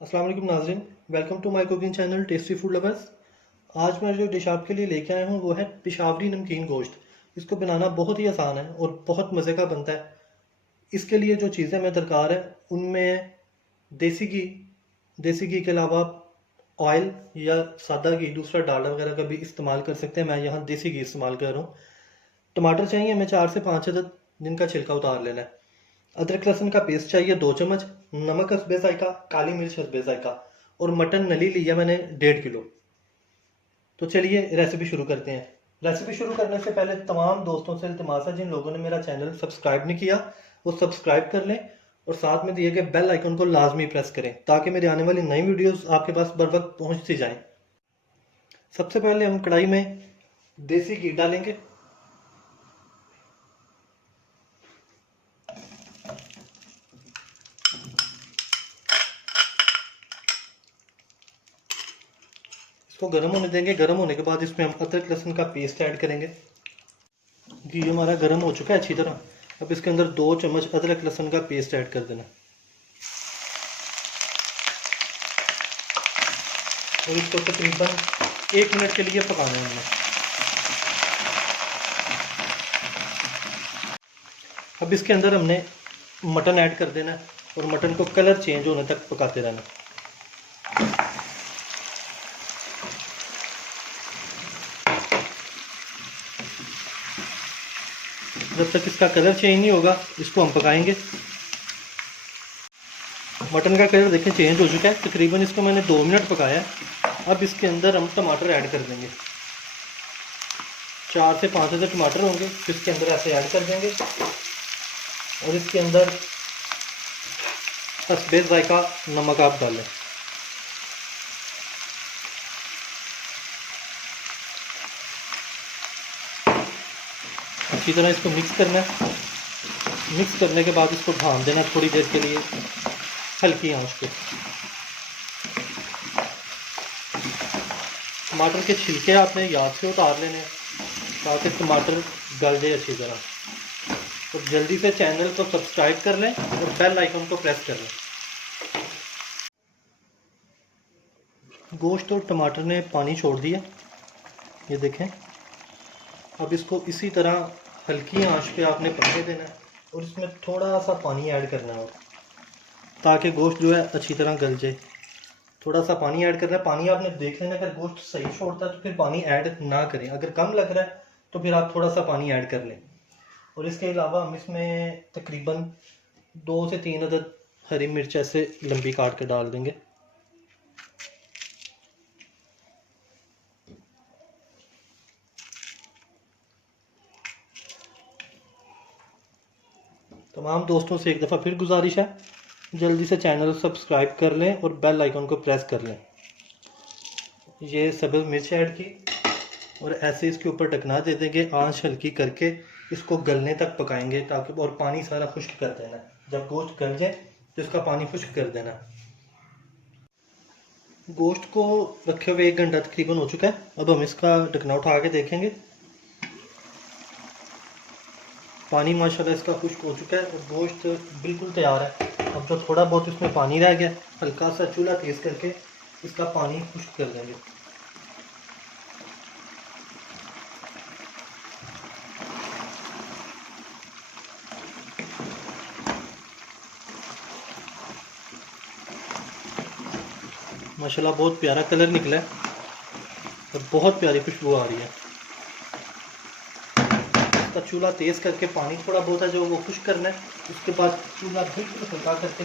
अस्सलाम वालेकुम नाज़रीन, welcome to my cooking channel tasty food lovers. आज मैं जो डिश आपके लिए लेके आया हूँ वो है पेशावरी नमकीन गोश्त। इसको बनाना बहुत ही आसान है और बहुत मज़े का बनता है। इसके लिए जो चीज़ें हमें दरकार है उनमें देसी घी, देसी घी के अलावा ऑयल या सादा घी, दूसरा डालडा वगैरह का भी इस्तेमाल कर सकते हैं। मैं यहाँ देसी घी इस्तेमाल कर रहा हूँ। टमाटर चाहिए हमें 4 से 5 अदद, जिनका छिलका उतार लेना है। अदरक लहसुन का पेस्ट चाहिए 2 चम्मच, नमक हस्बे जायका, काली मिर्च हस्बे जायका और मटन नली लिया मैंने 1.5 किलो। तो चलिए रेसिपी शुरू करते हैं। रेसिपी शुरू करने से पहले तमाम दोस्तों से इल्तिमास है, जिन लोगों ने मेरा चैनल सब्सक्राइब नहीं किया वो सब्सक्राइब कर लें और साथ में दिए गए बेल आइकन को लाजमी प्रेस करें ताकि मेरी आने वाली नई वीडियोस आपके पास बर वक्त पहुंचती जाएं। सबसे पहले हम कढ़ाई में देसी घी डालेंगे। इसको गर्म होने देंगे। गर्म होने के बाद इसमें हम अदरक लहसुन का पेस्ट ऐड करेंगे। घी हमारा गर्म हो चुका है अच्छी तरह। अब इसके अंदर 2 चम्मच अदरक लहसुन का पेस्ट ऐड कर देना और इसको तकरीबन 1 मिनट के लिए पकाना है हमने। अब इसके अंदर हमने मटन ऐड कर देना है और मटन को कलर चेंज होने तक पकाते रहना। जब तक इसका कलर चेंज नहीं होगा इसको हम पकाएंगे। मटन का कलर देखें चेंज हो चुका है, तकरीबन इसको मैंने 2 मिनट पकाया है। अब इसके अंदर हम टमाटर ऐड कर देंगे। 4 से 5 अदर टमाटर होंगे, इसके अंदर ऐसे ऐड कर देंगे और इसके अंदर हस्बे जायका नमक आप डालें। अच्छी तरह इसको मिक्स करना है। मिक्स करने के बाद इसको ढाँप देना थोड़ी देर के लिए हल्की आंच पे। टमाटर के छिलके आपने याद से उतार लेने हैं ताकि टमाटर गल जाए अच्छी तरह। तो जल्दी से चैनल को सब्सक्राइब कर लें और बेल आइकन को प्रेस कर लें। गोश्त और टमाटर ने पानी छोड़ दिया, ये देखें। अब इसको इसी तरह हल्की आंच पे आपने पकने देना है और इसमें थोड़ा सा पानी ऐड करना है और ताकि गोश्त जो है अच्छी तरह गल जाए। थोड़ा सा पानी ऐड करना है। पानी आपने देख लेना, अगर गोश्त सही छोड़ता है तो फिर पानी ऐड ना करें, अगर कम लग रहा है तो फिर आप थोड़ा सा पानी ऐड कर लें। और इसके अलावा हम इसमें तकरीबन 2 से 3 अदद हरी मिर्च ऐसे लंबी काट के डाल देंगे। तमाम दोस्तों से एक दफ़ा फिर गुजारिश है, जल्दी से चैनल सब्सक्राइब कर लें और बेल आइकन को प्रेस कर लें। ये सब्ज़ मिर्च ऐड की और ऐसे इसके ऊपर ढकना दे देंगे। आंच हल्की करके इसको गलने तक पकाएंगे ताकि, और पानी सारा खुश्क कर देना। जब गोश्त गल जाए तो इसका पानी खुश्क कर देना। गोश्त को रखे हुए 1 घंटा तकरीबन हो चुका है। अब हम इसका ढकना उठा के देखेंगे। पानी माशाल्लाह इसका खुश्क हो चुका है और गोश्त बिल्कुल तैयार है। अब जो थोड़ा बहुत इसमें पानी रह गया, हल्का सा चूल्हा तेज़ करके इसका पानी खुश्क कर देंगे। माशाल्लाह बहुत प्यारा कलर निकला है और बहुत प्यारी खुशबू आ रही है। इसका चूल्हा तेज़ करके पानी थोड़ा बहुत है जो वो खुश्क करना है। उसके बाद चूल्हा बिल्कुल हल्का करके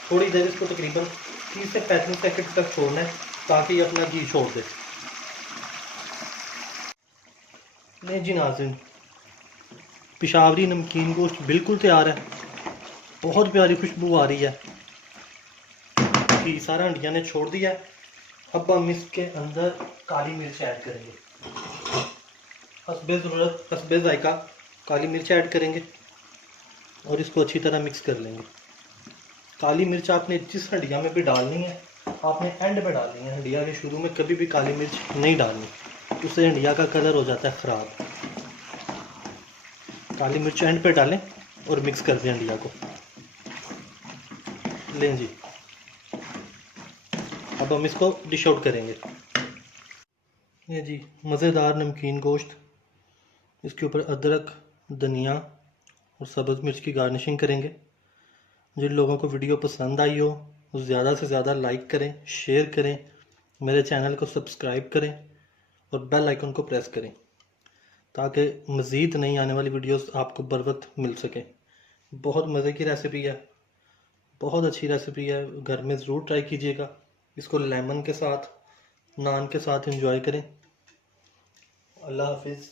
थोड़ी देर इसको तकरीबन 30 से 35 सेकंड तक छोड़ना है ताकि ये अपना घी छोड़ दे। नहीं जी नाज़रीन, पेशावरी नमकीन गोश्त बिल्कुल तैयार है। बहुत प्यारी खुशबू आ रही है, घी सारा हंडिया ने छोड़ दिया है। अब हम इसके अंदर काली मिर्च ऐड करेंगे। हस्बे ज़रूरत हस्बे जायका काली मिर्च ऐड करेंगे और इसको अच्छी तरह मिक्स कर लेंगे। काली मिर्च आपने जिस हंडिया में भी डालनी है आपने एंड में डालनी है। हंडिया के शुरू में कभी भी काली मिर्च नहीं डालनी, उससे हंडिया का कलर हो जाता है ख़राब। काली मिर्च एंड पे डालें और मिक्स कर दें हंडिया को। लें जी, अब हम इसको डिश आउट करेंगे। ये जी मज़ेदार नमकीन गोश्त। इसके ऊपर अदरक, धनिया और सब्ज़ मिर्च की गार्निशिंग करेंगे। जिन लोगों को वीडियो पसंद आई हो वो ज़्यादा से ज़्यादा लाइक करें, शेयर करें, मेरे चैनल को सब्सक्राइब करें और बेल आइकन को प्रेस करें ताकि मज़ीद नई आने वाली वीडियोस आपको बर वक्त मिल सके। बहुत मज़े की रेसिपी है, बहुत अच्छी रेसिपी है, घर में ज़रूर ट्राई कीजिएगा। इसको लेमन के साथ, नान के साथ एंजॉय करें। अल्लाह हाफिज़।